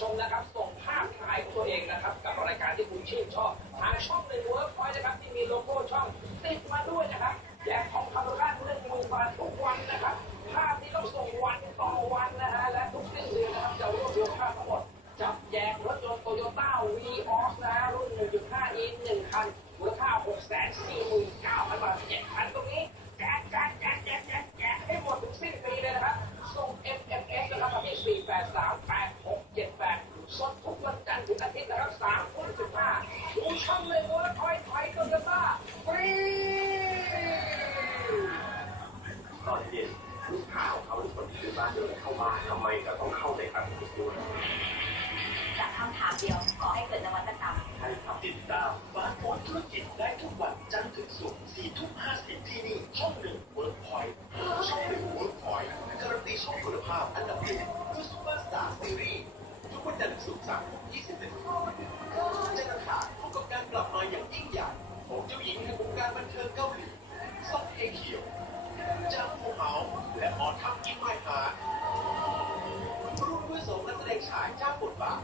ชมนะครับ ส่งภาพถ่ายของตัวเองนะครับ กับรายการที่คุณชื่นชอบ ทางช่องในเวิร์กพอยต์นะครับ ที่มีโลโก้ช่องติดมาด้วยนะครับแจกของคำมูลค่าหนึ่งหมื่นบาททุกวันนะครับ ภาพนี้ต้องส่งวันต่อวันนะฮะ และทุกสิ้นเดือนนะครับ จะรวบรวมภาพทั้งหมด จับแจกรถยนต์โตโยต้าวีออสนะฮะรุ่น 1.5 อินหนึ่งคัน มูลค่า 649,000 บาทเจ็ดคันตรงนี้ แจกแจกแจกแจกแจกแจกให้หมดถึงสิ้นปีเลยนะครับ ส่ง MMS นะครับมาที่ 4838678 สดทุกวัน จันทร์ถึงอาทิตย์นะครับ3ทุ่ม15ดูช่องเลยว่าถอยถอยโตโยต้าฟรีตอนเย็นลูกข่าวเขาเป็นคนซื้อบ้านเดินเข้าบ้านทำไมจะต้องเข้าในประตูด้วยจากคำถามเดียวก่อให้เกิดนวัตกรรมใช่ครับติดตามบ้านโพสธุรกิจได้ทุกวันจันทร์ถึงศุกร์สี่ทุ่มห้าสิบที่นี่ช่องหนึ่งเวิร์กพอยต์ช่องหนึ่งเวิร์กพอยต์การันตีช่องคุณภาพอันดับหนึ่งด้วยซูเปอร์สตาร์ซีรีส์ วันจันทร์ถึงศุกร์สามทุ่มยี่สิบนาทีเจนขาพบกับการกลับมาอย่างยิ่งใหญ่ของเจ้าหญิงแห่งวงการบันเทิงเกาหลีซอกเฮเคียวจางโฮเฮาและออทัมกิมไมฮาร์ร่วมด้วยสองนักแสดงชายเจ้าบทบาท